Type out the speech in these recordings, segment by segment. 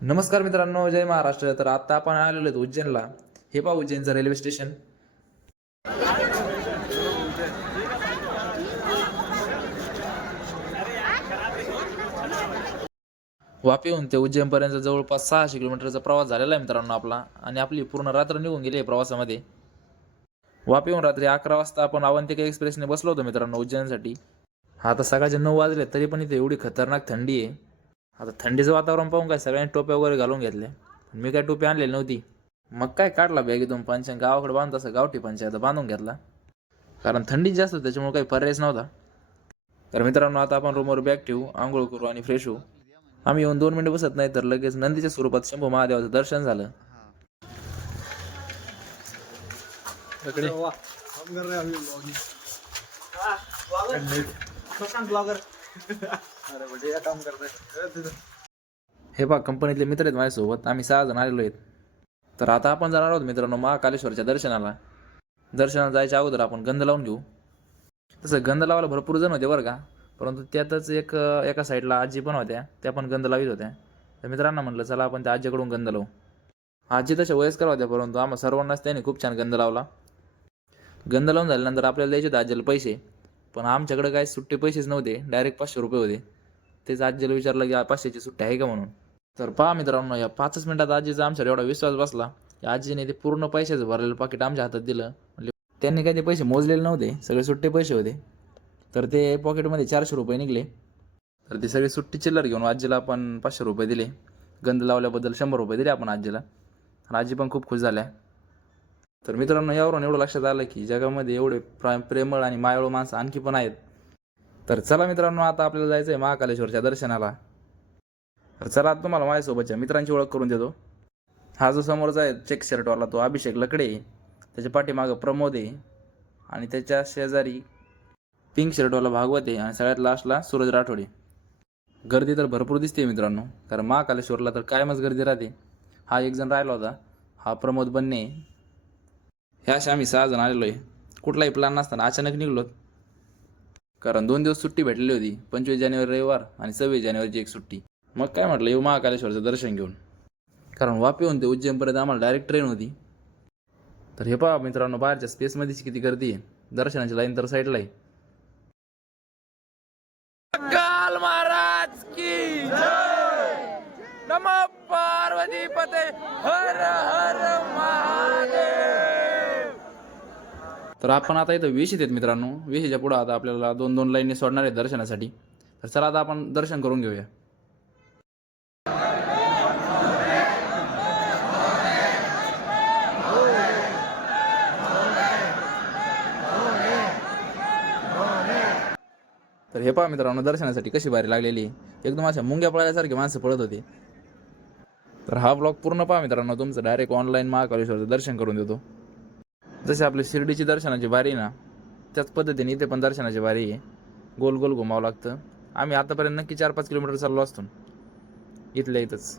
नमस्कार मित्रांनो, जय महाराष्ट्र. तर आता आपण आलेलो आहेत उज्जैनला. हे पहा उज्जैनचं रेल्वे स्टेशन. वापीहून ते उज्जैनपर्यंत जवळपास 600 किलोमीटरचा प्रवास झालेला आहे मित्रांनो आपला. आणि आपली पूर्ण रात्र निघून गेली आहे प्रवासामध्ये. वापीहून रात्री 11 वाजता आपण अवंतिका एक्सप्रेसने बसलो होतो मित्रांनो उज्जैनसाठी. आता सकाळचे 9 वाजले तरी पण इथे एवढी खतरनाक थंडी आहे. आता थंडीचं वातावरण पाहून काय सगळ्यांनी टोप्या वगैरे घालून घेतल्या. मी काय टोपी आणलेली नव्हती. मग काय काढला बॅगेतून पंच गावाकडे बांधत असं गावठी पंच आता बांधून घेतला. कारण थंडी जास्त त्याच्यामुळे काही पर्यायच नव्हता. तर मित्रांनो आता आपण रूमवर बॅग ठेवू, आंघोळ करू आणि फ्रेश होऊ. आम्ही येऊन 2 मिनिटं बसत नाही तर लगेच नंदीच्या स्वरूपात शंभू महादेवाचं दर्शन झालं. हे पहा कंपनीतले मित्र आहेत माझ्यासोबत. आम्ही 6 जण आलेलो आहेत. तर आता आपण जाणार आहोत मित्रांनो महाकालेश्वरच्या दर्शनाला. दर्शनाला जायच्या अगोदर आपण गंध लावून घेऊ. तसं गंध लावायला भरपूर जण होते बरं का, परंतु त्यातच एका साईडला आजी पण होत्या, त्या पण गंध लावित होत्या. तर मित्रांना म्हटलं चला आपण त्या आजीकडून गंध लावू. आजी तशा वयस्कर होत्या परंतु आम्हा सर्वांनाच त्याने खूप छान गंध लावला. गंध लावून झाल्यानंतर आपल्याला द्यायचे होते आजीला पैसे, पण आमच्याकडे काय सुट्टे पैसेच नव्हते, डायरेक्ट 500 रुपये होते. तेच आजीला विचारलं की 500ची सुट्टी आहे का म्हणून. तर पहा मित्रांनो या 5 मिनिटात आजीचा आमच्यावर एवढा विश्वास बसला की आजीने ते पूर्ण पैशाचं भरलेलं पाकिट आमच्या हातात दिलं. म्हणजे त्यांनी काही ते पैसे मोजलेले नव्हते, सगळे सुट्टे पैसे होते. तर ते पॉकेटमध्ये 400 रुपये निघले. तर ते सगळे सुट्टी चिल्लर घेऊन आजीला आपण 500 रुपये दिले. गंध लावल्याबद्दल 100 रुपये दिले आपण आजीला. आणि आजी पण खूप खुश झाल्या. तर मित्रांनो यावरून एवढं लक्षात आलं की जगामध्ये एवढे प्रेमळ आणि मायाळू माणसं आणखी पण आहेत. तर चला मित्रांनो आता आपल्याला जायचं आहे महाकालेश्वरच्या दर्शनाला. तर चला आता तुम्हाला माझ्यासोबतच्या मित्रांची ओळख करून देतो. हा जो समोरचा आहे चेक शर्टवाला तो अभिषेक लकडे, त्याच्या पाठीमागं प्रमोद आहे आणि त्याच्या शेजारी पिंक शर्टवाला भागवत आहे आणि सगळ्यात लास्टला सूरज राठोडे. गर्दी तर भरपूर दिसते मित्रांनो, कारण महाकालेश्वरला तर कायमच गर्दी राहते. हा एक जण राहिला होता, हा प्रमोद बन्ने. ह्या अशा आम्ही 6 जण आलेलो आहे. कुठलाही प्लॅन नसताना अचानक निघलो, कारण 2 दिवस सुट्टी भेटलेली होती. 25 जानेवारी रविवार आणि 26 जानेवारीची एक सुट्टी. मग काय म्हटलं येऊ महाकालेश्वरचं दर्शन घेऊन, कारण वापीहून ते उज्जैनपर्यंत आम्हाला डायरेक्ट ट्रेन होती. तर हे पहा मित्रांनो बाहेरच्या स्पेसमध्येच किती गर्दी आहे. दर्शनाची लाईन तर साईडला आहे. काल महाराज की जय, नमः पार्वती पते, हर हर महादेव. तर आपण आता इथं वेशीत आहेत मित्रांनो. वेशीच्या पुढं आता आपल्याला 2-2 लाईनने सोडणार आहे दर्शनासाठी. तर चला आता आपण दर्शन करून घेऊया. तर हे पहा मित्रांनो दर्शनासाठी कशी बारी लागलेली आहे. एकदम अशा मुंग्या पळाल्यासारखी माणसं पळत होती. तर हा ब्लॉग पूर्ण पहा मित्रांनो, तुमचं डायरेक्ट ऑनलाईन महाकालेश्वरचं दर्शन करून देतो. जसे आपली शिर्डीची दर्शनाची बारी ना, त्याच पद्धतीने इथे पण दर्शनाची बारी आहे. गोल गोल घुमावं लागतं. आम्ही आतापर्यंत नक्की 4-5 किलोमीटर चाललो असतो इथल्या इथंच.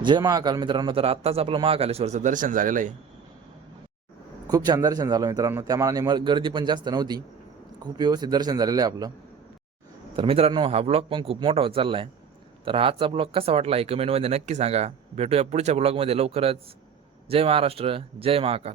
जय महाकाल मित्रांनो. तर आत्ताच आपलं महाकालेश्वरचं दर्शन झालेलं आहे. खूप छान दर्शन झालं मित्रांनो. त्या मानाने गर्दी पण जास्त नव्हती. खूप व्यवस्थित दर्शन झालेलं आहे आपलं. तर मित्रांनो हा ब्लॉग पण खूप मोठा होत चालला आहे. तर आजचा ब्लॉग कसा वाटला आहे कमेंटमध्ये नक्की सांगा. भेटूया पुढच्या ब्लॉगमध्ये लवकरच. जय महाराष्ट्र, जय महाकाल.